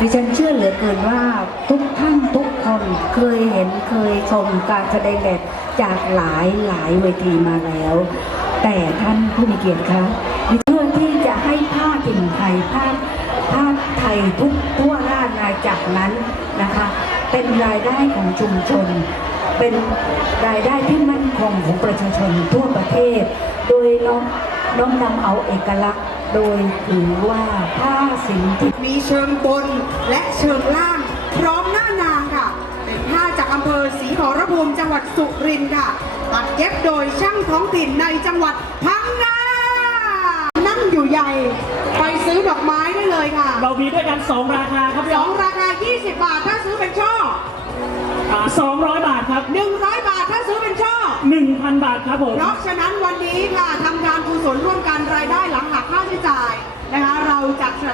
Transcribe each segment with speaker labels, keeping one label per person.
Speaker 1: ดิฉันเชื่อเหลือเกินว่าทุกท่านทุกคนเคยเห็นเคยชมการแสดงแบบจากหลายหลายเวทีมาแล้ว แต่ท่านผู้มีเกียรติคะเพื่อที่จะให้ผ้าถิ่นไทยผ้าผ้าไทยทุกทั่วราชอาณาจักรนั้นนะคะ เป็นรายได้ของชุมชน เป็นรายได้ที่มั่นคงของประชาชนทั่วประเทศ โดยน้อมน้อมนำเอาเอกลักษณ์ โดยถือว่าผ้าสินที่
Speaker 2: มีเชิงบนและเชิงล่าง พร้อมหน้านางค่ะ เป็นผ้าจากอำเภอศรีขอรภูมิจังหวัดสุรินทร์ค่ะ ตัดเย็บโดยช่างท้องถิ่นในจังหวัดพังงานั่งอยู่ใหญ่ ไปซื้อดอกไม้ได้เลยค่ะ
Speaker 3: เรามีด้วยกัน 2 ราคาครับพี่
Speaker 2: ส
Speaker 3: อ๋
Speaker 2: อ
Speaker 3: อง
Speaker 2: ราคา 20 บาทถ้าซื้อเป็นช่อ
Speaker 3: สองร้อยบาทครับ
Speaker 2: 100 บาทถ้าซื้อเป็นช่อ
Speaker 3: 1,000 บาทครับผม
Speaker 2: เพราะฉะนั้นวันนี้ค่ะ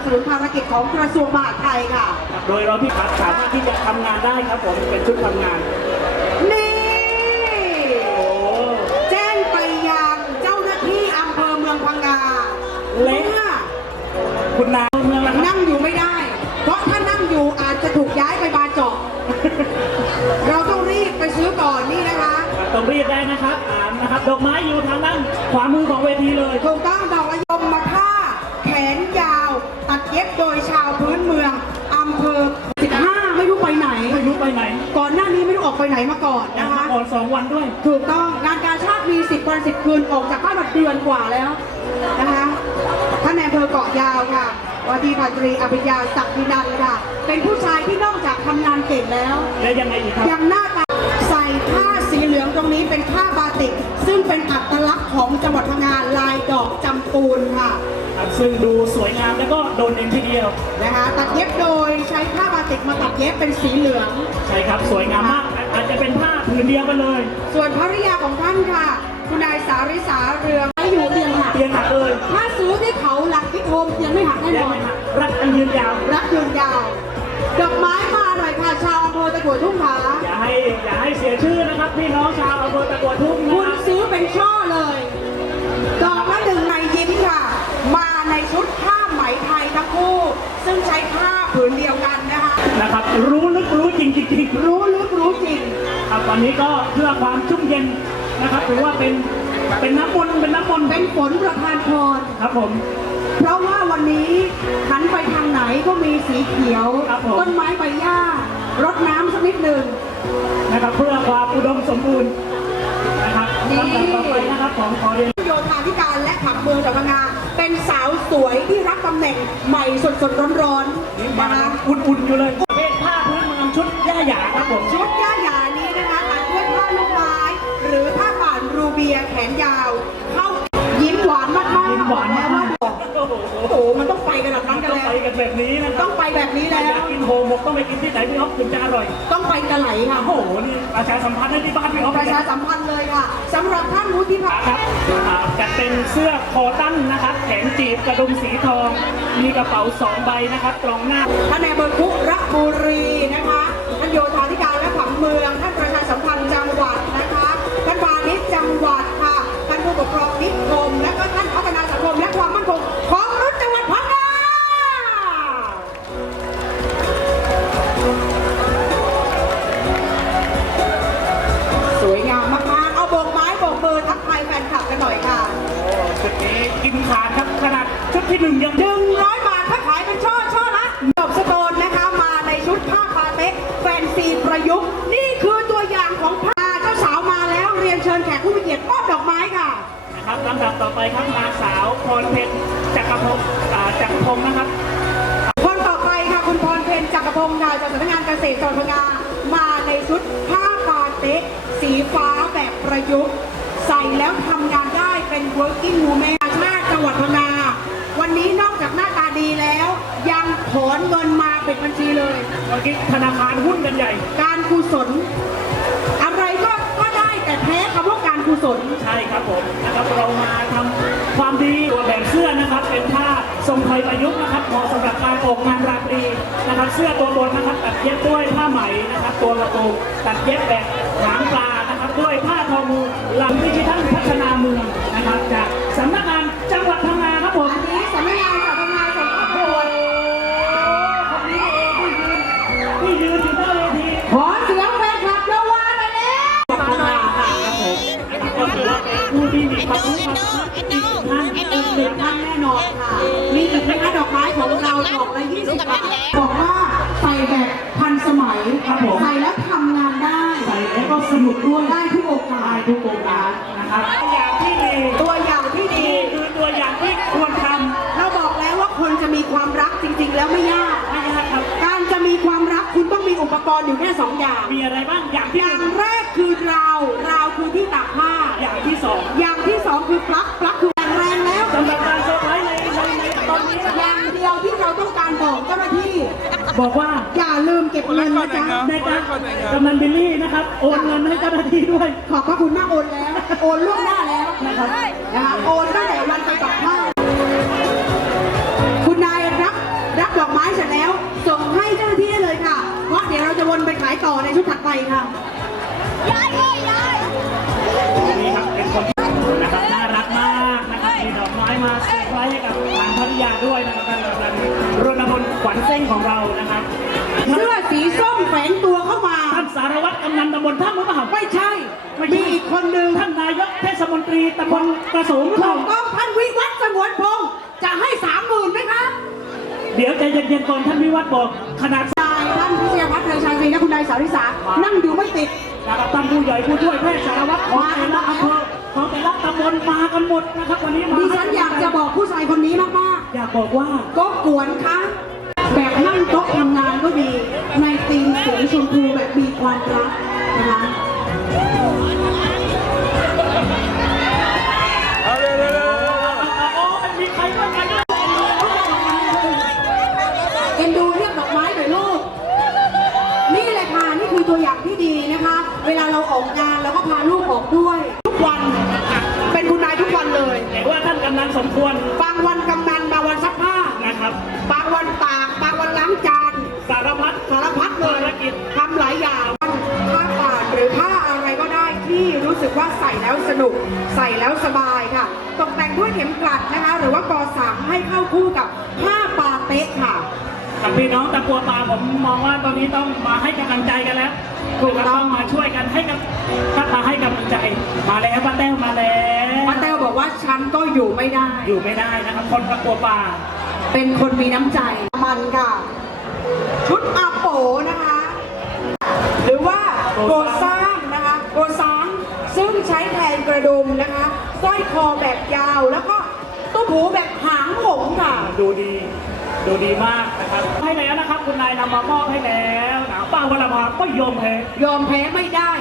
Speaker 2: สนับสนุนภารกิจของกระทรวงมหาดไทยค่ะ
Speaker 3: โดยเราพี่พัดสามารถที่จะทำงานได้ครับผมเป็นชุดทำงาน
Speaker 2: นี่
Speaker 3: โอ้
Speaker 2: แจ้งไปยังเจ้าหน้าที่อำเภอเมืองพังงา
Speaker 3: เละ
Speaker 2: มื่อ
Speaker 3: คุณนายเมืองนะครับ
Speaker 2: นั่งอยู่ไม่ได้ เพราะถ้านั่งอยู่อาจจะถูกย้ายไปบาเจาะเราต้องรีบไปซื้อก่อนนี่นะคะ
Speaker 3: ต้องรีบได้นะครับอ่านนะครับดอกไม้อยู่ทางด้านขวามือของเวทีเลย
Speaker 2: ถูกต้องดอกระยมมาท่าแขนยาว ตัดเย็บโดยชาวพื้นเมืองอำเภอ 15 ไม่รู้ไปไหน
Speaker 3: ไม่รู้ไปไหน
Speaker 2: ก่อนหน้านี้ ไม่รู้ออกไปไหนมาก่อน
Speaker 3: นะ
Speaker 2: นะ
Speaker 3: ครั
Speaker 2: คะ
Speaker 3: บก่อนสองวันด้วย
Speaker 2: ถูกต้องงานการชาติมี10วัน10คืนออกจากบ้านมาเดือนกว่าแล้วนะคะท่านในายอำเภอเกาะยาวค่ะวัดีพันตรีอภิญญาศักดินันท์ค่ะ เป็นผู้ชายที่นอกจากทำงานเก่งแล้ว
Speaker 3: และยังไงอีกครับ
Speaker 2: ยังหน้าตา เป็นผ้าบาติก ซึ่งเป็นอัตลักษณ์ของจังหวัดพังงาลายดอกจำปูนค่ะ
Speaker 3: ครับซึ่งดูสวยงามแล้วก็โดดเด่นทีเดียว
Speaker 2: นะคะตัดเย็บโดยใช้ผ้าบาติกมาตัดเย็บเป็นสีเหลือง
Speaker 3: ใช่ครับ สวยงามมาก อาจจะเป็นผ้าผืนเดียวกันเลย
Speaker 2: ส่วนภริยาของท่านค่ะ คุณนายสาริสาเรืองไม่อยู่เตียงหัก
Speaker 3: เตียงหักเลย
Speaker 2: ถ้าซื้อที่เขาหลักพิโคมยังไม่หักแน่น
Speaker 3: ยัง
Speaker 2: อน
Speaker 3: ไม่หักรักกันยืนยาว
Speaker 2: รักยืนยาวดอกไม้ มาหน่อยค่ะชาวอำเภอตะกัวทุ่งผา
Speaker 3: อย่าให้อย่าให้เสียชื่อนะครับพี่น้องชาวอำเภอตะกัวทุ่งนะ
Speaker 2: คุ
Speaker 3: ค
Speaker 2: ณ
Speaker 3: รับ
Speaker 2: ซื้อเป็นช่อเลยดอกละหนึ่งในยิ้มค่ะ มาในชุดผ้าไหมไทยทั้งคู่ ซึ่งใช้ผ้าผืนเดียวกันนะคะ
Speaker 3: นะครับ รู้ลึกรู้จริงจริงๆ
Speaker 2: รู้ลึกรู้จริง
Speaker 3: ครับวันนี้ก็เพื่อความชุ่มเย็นนะครับถือว่าเป็นเป็นน้ำมนต์เป็นน้ำมนต์
Speaker 2: เป็นฝนประทานพร
Speaker 3: ครับผม
Speaker 2: เพราะว่าวันนี้หันไปทางไหนก็มีสีเขียว
Speaker 3: ครับผม
Speaker 2: ต้นไม้ใบหญ้า รดน้ำสักนิดหนึ่ง
Speaker 3: นะครับเพื่อความอุดมสมบูรณ์นะครับ
Speaker 2: นี่
Speaker 3: ลำดับต่อไปนะครับของขอเรียน
Speaker 2: โยธาธิการและผักเมืองจังหวัดพังงาเป็นสาวสวยที่รับตำแหน่งใหม่สดๆร้อนๆ
Speaker 3: มา
Speaker 2: นะคะ
Speaker 3: อุ่นๆอยู่เลยประเภทผ้าพื้นเมืองชุดย่าหยาครับผม
Speaker 2: ชุดย่าหยานี้นะคะตัดด้วยผ้าลูกไม้หรือผ้าป่านรูเบียแขนยาว เข้ายิ้มหวานมากๆ
Speaker 3: ยิ้มหวาน
Speaker 2: แม้ว่าดอก
Speaker 3: โอ้โห
Speaker 2: โอ้โหมันต้องไปกันแบบนั้นกัน
Speaker 3: ต้อง
Speaker 2: แล้ว
Speaker 3: ไปกันแบบนี้นะครั
Speaker 2: ต้
Speaker 3: บ
Speaker 2: องไปแบบนี้
Speaker 3: ถ้า
Speaker 2: แล้
Speaker 3: อยาวกกิน โฮมกต้องไปกินที่ไหนพี่อ๊อฟถึงจะอร่อย
Speaker 2: ต้องไปกระไหลค่ะ
Speaker 3: โอ้โหนี่ประชาสัมพันธ์ให้ที่บ้านพี่อ๊อฟ
Speaker 2: ประชาสัมพันธ์เลยค่ะสำหรับท่านวุฒิภา
Speaker 3: ครับอ่าจัดเป็นเสื้อคอตั้นนะครับแขนจีบกระดุมสีทอง มีกระเป๋าสองใบนะครับกรองหน้า
Speaker 2: ท่านนายอำเภอคุระบุรีนะคะท่านโยธาธิการและผังเมืองท่านประชาสัม ประยุกต์ นี่คือตัวอย่างของผ้าเจ้าสาวมาแล้วเรียนเชิญแขกผู้มีเกียรติมอบดอกไม้ค่ะ
Speaker 3: นะครับลำดับต่อไปครับนางสาวพรเพชรจักรพงศ์อ่าจักรพงศ์นะครับ
Speaker 2: คนต่อไปค่ะคุณพรเพนจักรพงศ์ค่ะจากสำนักงานเกษตรจังหวัดพังงามาในชุดผ้าปาเต๊ะสีฟ้าแบบประยุกต์ ใส่แล้วทำงานได้เป็น working woman ชาติจังหวัดพังงาวันนี้นอกจากหน้าตาดีแล้ว ยัง ถอนเงินมาปิดบัญชีเลย
Speaker 3: เมื่อกี้ธนาคารหุ้นกันใหญ่
Speaker 2: การกุศล อะไรก็ก็ได้แต่แพ้คำว่าการกุศล
Speaker 3: ใช่ครับผมนะครับเรามาทำความดีตัวแบบเสื้อนะครับ เป็นผ้าทรงไทยประยุกต์นะครับเหมาะสำหรับการออกงานราตรีนะครับ เสื้อตัวบนนะครับตัดเย็บด้วยผ้าไหมนะครับ ตัวกระโปงตัดเย็บแบบหางปลานะครับ ด้วยผ้าทอมือลังดิจิทัลพัฒนาเมืองนะครับจากสำนักงาน
Speaker 2: นุกด้ว
Speaker 3: ย
Speaker 2: ได้ทุกโอกา
Speaker 3: ได้
Speaker 2: ส
Speaker 3: ทุกโอกาสนะครับตัวอย่างที่ดี
Speaker 2: ตัวอย่างที่ดี
Speaker 3: นี่คือตัวอย่างที่ควรท
Speaker 2: เราบอกแล้วว่าคนจะมีความรักจริง ๆ แล้วไม่ยากำ
Speaker 3: ไม่ยากครับ
Speaker 2: การจะมีความรักคุณต้องมีอุปกรณ์อยู่แค่สองอย่าง
Speaker 3: มีอะไรบ้างอย่าง
Speaker 2: อ
Speaker 3: ที่ห
Speaker 2: ย่าง
Speaker 3: นึ่ง
Speaker 2: แรกคือราวราวคือที่ตากผ้า
Speaker 3: อย่างที่สอง
Speaker 2: อย่างที่สองคือปลั๊กปลั๊กคือแรงแรงแล้ว
Speaker 3: สำหรับการเซอร์ไพรส์ในในในตอนนี้นะ
Speaker 2: อ
Speaker 3: ครับ
Speaker 2: ย่างเดียวที่เราต้องการบอกเจ้าหน้าที่
Speaker 3: บอกว่า
Speaker 2: อย่าลืม เก็บเงินนะจ๊ะ
Speaker 3: ในการกำนันบิลลี่นะครับโอนเงินให้เจ้าหน้าที่ด้วย
Speaker 2: ขอบพระคุณมากโอนแล้ว โอนล่วงหน้าแล้ว
Speaker 3: นะครับ
Speaker 2: นะคะโอนตั้งแต่วันไปตากผ้าคุณนายรับรับดอกไม้เสร็จแล้ว ส่งให้เจ้าหน้าที่ได้เลยค่ะ เพราะเดี๋ยวเราจะวนไปขายต่อในชุดถัดไปค่ะ
Speaker 3: นี่ครับเป็นคนที่นะครับน่ารักมากนะครับมีดอกไม้มาเซอร์ไพรส์ให้กับทางภรรยาด้วยนะครับท่านกำนันรณพลขวัญเส้งของเรานะครับ
Speaker 2: เสื้อสีส้มแฝงตัวเข้ามา
Speaker 3: ท่านสารวัตรกำนันตำบลท่ามือเปล่า
Speaker 2: ไม่ใช่ มีอีกคนนึง
Speaker 3: ท่านนายกเทศมนตรีตำบลกระสูงหรือเป
Speaker 2: ถู
Speaker 3: ล่าก
Speaker 2: ต้องท่านวิวัฒน์สงวนพงศ์จะให้สามหมื่นไหมคะ
Speaker 3: เดี๋ยวใจเย็นๆก่อนท่านวิวัฒน์บอกขนาด
Speaker 2: นายท่านพิชยพัฒน์เทยชาตรีและคุณนายสาวริสา นั่งดูไม่ติด
Speaker 3: นะครับท่านผู้ใหญ่ผู้ช่วยแพทย์สารวัตรของแต่ละอำเภอของแต่ละตำบลมากันหมดนะครับวันนี้มา
Speaker 2: ดิฉันอยากจะบอกผู้ชายคนนี้มาก
Speaker 3: อยากบอกว่า
Speaker 2: ๆก็กวนคะแบบนั่งโต๊ะทำงานก็ดี ในตีมสี ชมพูแบบมีความรักนะคะ
Speaker 3: โอ้มันมีใครบ้างใครบ้าง
Speaker 2: เอ็นดูเรียกดอกไม้หน่อยลูก นี่แหละค่ะนี่คือตัวอย่างที่ดีนะคะ เวลาเราออกงานเราก็พาลูกออกด้วย ทุกวัน เป็นคุณนายทุกวันเลย
Speaker 3: แต่ว่าท่านกำนันสมค
Speaker 2: ว
Speaker 3: ร
Speaker 2: นุกใส่แล้วสบายค่ะ ตกแต่งด้วยเข็มกลัดนะคะ หรือว่ากอสามให้เข้าคู่กับผ้าปาเต๊ะค่ะ
Speaker 3: กับพี่น้องตะกัวป่าผมมองว่าตอนนี้ต้องมาให้กำลังใจกันแล้ว
Speaker 2: ถูกต้อง
Speaker 3: มาช่วยกันให้กับถ้ามาให้กำลังใจมาแล้วป้าแต้วมาแล้ว
Speaker 2: ป้าแต้วบอกว่าฉันก็อยู่ไม่ได้
Speaker 3: อยู่ไม่ได้นะครับคนตะกัวป่า
Speaker 2: เป็นคนมีน้ำใจมันค่ะ ชุดอาโปนะคะ หรือว่าโกซ้างนะคะโกซ้างซึ่งใช้แทนก ระดุมนะคะสร้อยคอแบบยาวแล้วก็ตุ้มหูแบบหางหงส์ค่ะ
Speaker 3: ดูดี ดูดีมากนะครับ ให้แล้วนะครับ คุณนายนำมามอบให้แล้วนะป้าวรภาก็ยอมแพ้
Speaker 2: ยอมแพ้ไม่ได้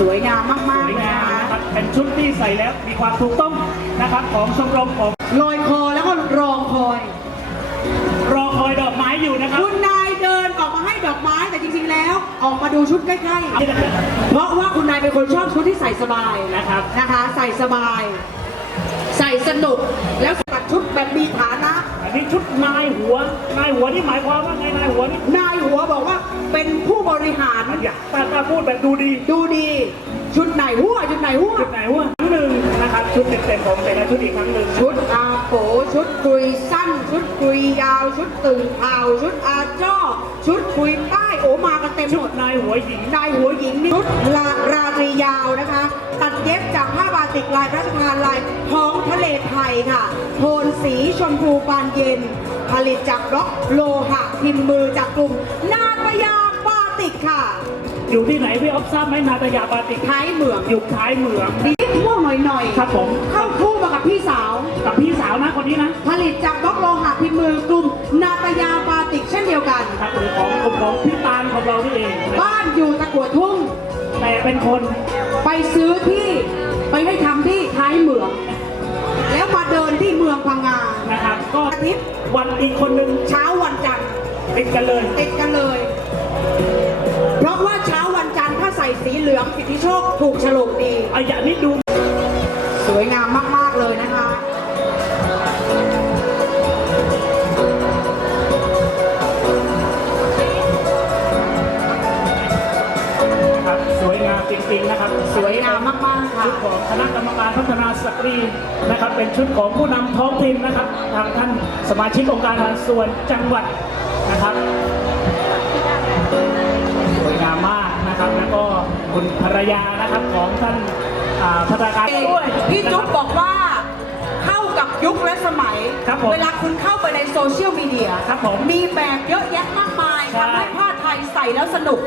Speaker 2: สวยงามมาก
Speaker 3: ส
Speaker 2: ๆ
Speaker 3: วย
Speaker 2: เลย
Speaker 3: งาม
Speaker 2: นะคะ
Speaker 3: นะครับเป็นชุดที่ใส่แล้วมีความถูกต้องนะครับ ของชมรมของ
Speaker 2: ลอยคอแล้วก็รองคอย
Speaker 3: รอคอยดอกไม้อยู่นะครับ
Speaker 2: คุณนายเดินออกมาให้ดอกไม้แต่จริงๆแล้ว ออกมาดูชุดใกล้ๆ เพราะว่าคุณนายเป็นคนชอบชุดที่ใส่สบาย
Speaker 3: นะครับ
Speaker 2: นะคะ ใส่สบาย ใส่สนุกแล้วตัดชุดแบบมีฐานะ
Speaker 3: อันนี้ชุดนายหัวนายหัวนี่หมายความว่าไงนายหัวนี่
Speaker 2: นายหัวบอกว่าเป็นผู้บริหาร
Speaker 3: อยากถ้าถ้าพูดแบบดูดี
Speaker 2: ดูดี ชุดไหนหัวชุดไหนหัว
Speaker 3: ชุดไหนหัวชุดหนึ่งนะครับชุดเต็มๆผมแต่ละชุดอีกครั้งหนึ่ง
Speaker 2: ชุดอาโปชุดคุยสั้น ชุดคุยยาว ชุดตึงเข่าชุดอาจ้อ ชุดคุยใต้โอมากันเต็ม
Speaker 3: ชุ
Speaker 2: หม
Speaker 3: ด
Speaker 2: ด
Speaker 3: นายหัวหญิง
Speaker 2: นายหัวหญิงนี่ชุดลาราตรียาวนะคะ ตัดเย็บจากผ้าบาติกลายพระราชทานลายท้องทะเลไทยค่ะ โทนสีชมพูบานเย็น ผลิตจากบล็อกโลหะพิมพ์มือจากกลุ่มนาตยาบาติกค่ะ
Speaker 3: อยู่ที่ไหนพี่อ๊อฟทราบไหมนาตยาบาติก
Speaker 2: ท้ายเหมือง
Speaker 3: อยู่ท้ายเหมือง
Speaker 2: ดีม่วงหน่อยๆ
Speaker 3: ครับผม
Speaker 2: เข้าคู่มากับพี่สาว
Speaker 3: กับพี่สาวนะคนนี้นะ
Speaker 2: ผลิตจากบล็อกโลหะพิมพ์มือกลุ่มนาตยาบ
Speaker 3: ครับหรือของของของพี่ตาลของเรานี่เองนะ
Speaker 2: บ้านอยู่ตะกัวทุ่ง
Speaker 3: แต่เป็นคน
Speaker 2: ไปซื้อที่ ไปให้ทำที่ท้ายเหมือง แล้วมาเดินที่เมืองพังงา
Speaker 3: นะครับ ก็
Speaker 2: อาทิตย์
Speaker 3: วันอีกคนหนึ่ง
Speaker 2: เช้าวันจันทร์
Speaker 3: ติดกันเลย
Speaker 2: ติดกันเลย เพราะว่าเช้าวันจันทร์ถ้าใส่สีเหลืองสิทธิโชคถูกโฉลกดี
Speaker 3: เอาอย่างนี้ดู
Speaker 2: สวยงามมากๆ
Speaker 3: พัฒนาสตรีนะครับ เป็นชุดของผู้นำท้องถิ่นนะครับ ทางท่านสมาชิกองค์การบริหารส่วนจังหวัดนะครับสวยงามมากนะครับแล้วก็คุณภรรยานะครับของท่านอ่าพัฒนาการด้วย
Speaker 2: พี่จุ๊บบอกว่าเข้ากับยุคและสมัย
Speaker 3: ครับผม
Speaker 2: เวลาคุณเข้าไปในโซเชียลมีเดีย
Speaker 3: ครับผม
Speaker 2: มีแบบเยอะแยะมากมาย
Speaker 3: ใช่
Speaker 2: ทำให้ผ้าไทยใส่แล้วสนุก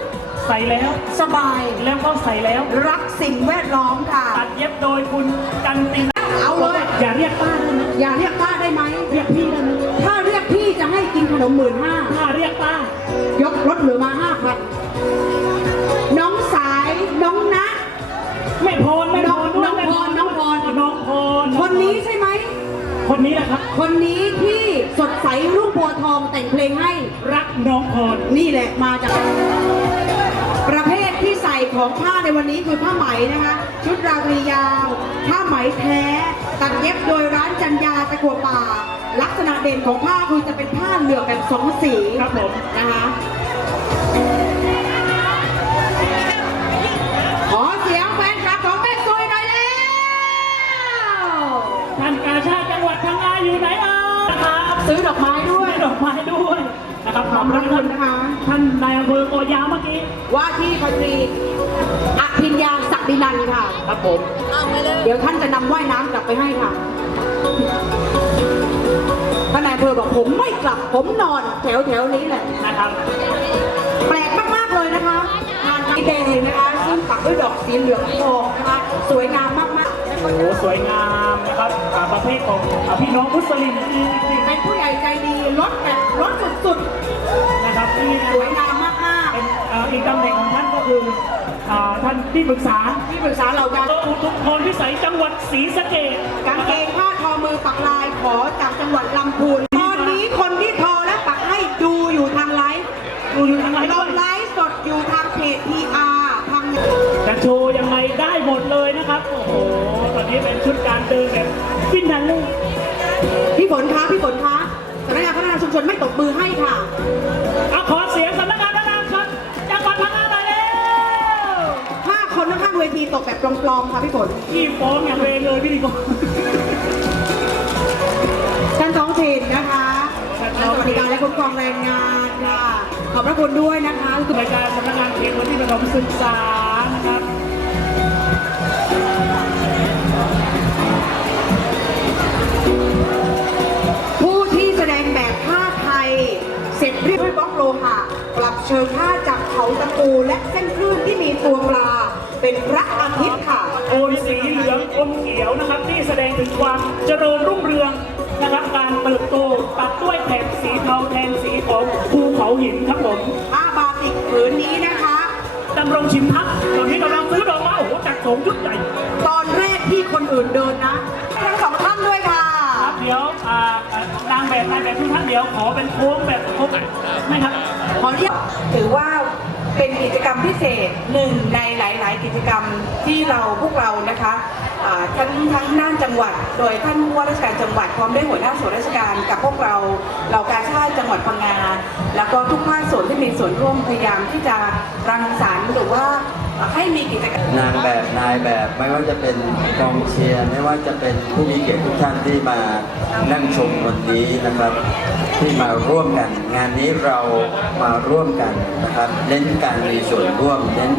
Speaker 3: ใส่แล้ว
Speaker 2: สบาย
Speaker 3: แล้วก็ใส่แล้ว
Speaker 2: รักสิ่งแวดล้อมค่ะ
Speaker 3: ตัดเย็บโดยคุณกันตินา
Speaker 2: เอาเลย
Speaker 3: อย่าเรียกป้าได้ไหม
Speaker 2: อย่าเรียกป้าได้ไหม
Speaker 3: เรียกพี่ได้ไหม
Speaker 2: ถ้าเรียกพี่จะให้กินขนมหมื่นห้า
Speaker 3: ถ้าเรียกป้า
Speaker 2: ยกรถเหลือมาห้าพันน้องสาย น้องนะ
Speaker 3: ไม่พรไม่พรด้วย
Speaker 2: น้องพรน้องพร
Speaker 3: น้องพร
Speaker 2: คนนี้ใช่ไหม
Speaker 3: คนนี้แหละครับ
Speaker 2: คนนี้ที่สดใสรุ่งโพธิ์ทองแต่งเพลงให้
Speaker 3: รักน้องพร
Speaker 2: นี่แหละมาจาก ของผ้าในวันนี้คือผ้าไหมนะคะ ชุดราตรียาว ผ้าไหมแท้ ตัดเย็บโดยร้านจันยาตะกัวป่า ลักษณะเด่นของผ้าคือจะเป็นผ้าเหลืองแบบสองสี
Speaker 3: ครับผม
Speaker 2: นะคะขอเสียงแฟนคลับของแม่ซวยหน่อยแล้ว
Speaker 3: ท่านกาชาติจังหวัดพังงาอยู่ไหนเอ่ยนะครับ
Speaker 2: ซื้อดอกไม้ด้วย
Speaker 3: ให้ดอกไม้ด้วย นะครับขอบพระ
Speaker 2: ขอบคุ
Speaker 3: คุณ
Speaker 2: ณนะคะ
Speaker 3: ท่านนายอำเภอโกยาวเมื่อกี้
Speaker 2: ว่าที่พันตรีอภิญญาศักดินันท์ค่ะ
Speaker 3: ครับผม
Speaker 2: เดี๋ยวท่านจะนำว่ายน้ำกลับไปให้ค่ะท่านนายอำเภอบอกผมไม่กลับผมนอนแถวแถวๆนี้แหละ
Speaker 3: นะครับ
Speaker 2: แปลกมากๆเลยนะคะงานนี้แดงนะคะซึ่งปักด้วยดอกสีเหลืองทองนะคะสวยงามมาก
Speaker 3: โอ้โหสวยงามนะครับอ่าประเภทของอ่าพี่น้องมุสลิมจริง
Speaker 2: ๆเป็นผู้ใหญ่ใจดีรถแบบ รถสุด
Speaker 3: ๆนะครับที่
Speaker 2: ๆสวยงามมาก
Speaker 3: เป็นอ่าอีกตำแหน่งของท่านก็คืออ่าท่านที่ปรึกษา
Speaker 2: ๆที่ปรึกษาเราการ
Speaker 3: อุทุมพรพิสัยจังหวัดศรีสะเกษ
Speaker 2: กางเกงผ้าทอมือปักลายขอจากจังหวัดลำพูน ตอนนี้คนที่ทอและปักให้ดูอยู่ทางไลฟ์
Speaker 3: ดูอยู่ทางไหน
Speaker 2: ล
Speaker 3: ด้ว
Speaker 2: ง
Speaker 3: ย
Speaker 2: ไลฟ์สดอยู่ทางเพจ PR ทาง
Speaker 3: จะโชว์ยังไงได้หมดเลยนะครับ โอ้โห ตอนนี้เป็นชุดการเดินแบบฟินนันเลย
Speaker 2: พี่ฝนคะพี่ฝนคะ ชุมชนไม่ตบมือให้ค่ะ
Speaker 3: เอาขอเสียงสำนักงานพัฒนาชนจังหวัดพังงาหน่อยเร็ว
Speaker 2: ห้าคนข้างๆเวทีตกแบบปลอมๆค่ะพี่ฝน
Speaker 3: พี่ฟ้องอย่างเรงเลยพี่ดีกว่า
Speaker 2: ท่านท้องถิ่นนะคะเราบริการและคุ้มครองแรงงานค่ะ ขอบพระคุณด้วยนะคะ
Speaker 3: รายการสำนักงานเขตพื้นที่ประถมศึกษา
Speaker 2: ปรับเชิงผ้าจากเขาตะปูและเส้นคลื่นที่มีตัวปลา เป็นพระอาทิตย์ค่ะ
Speaker 3: โอนสีเหลืองอมเขียวนะครับ ที่แสดงถึงความเจริญรุ่งเรืองนะครับ การเติบโตตัดด้วยแถบสีเทาแทนสีของภูเขาหินครับผม
Speaker 2: ผ้าบาติกผืนนี้นะคะ
Speaker 3: ดำรงชิมพักตอนนี้กำลังซื้อดอกไม้โอ้โหจัดสงชุดใหญ่
Speaker 2: ตอนแรกที่คนอื่นเดินนะทั้งสองท่านด้วยค่ะ
Speaker 3: ครับเดี๋ยวอ่าอ่านางแบบนายแบบทุกท่านเดี๋ยวขอเป็นโค้งแบบโค้งไหมครับ
Speaker 2: ขอเรียก
Speaker 4: ถือว่าเป็นกิจกรรมพิเศษหนึ่งในหลาย ๆ กิจกรรมที่เราพวกเรานะคะทั้งทั้งน่านจังหวัด โดยท่านผู้ว่าราชการจังหวัดพร้อมด้วยหัวหน้าส่วนราชการกับพวกเราเหล่ากาชาติจังหวัดพังงาแล้วก็ทุกภาคส่วนที่มีส่วนร่วมพยายามที่จะรังสรรค์หรือว่าให้มีกิจกรรม
Speaker 5: นางแบบนายแบบไม่ว่าจะเป็นกองเชียร์ไม่ว่าจะเป็นผู้มีเกียรติทุกท่านที่มานั่งชมวันนี้นะครับ ที่มาร่วมกัน งานนี้เรามาร่วมกันนะครับเน้นการมีส่วนร่วมเน้น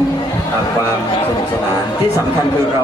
Speaker 5: ความสนุกสนานที่สำคัญคือเรา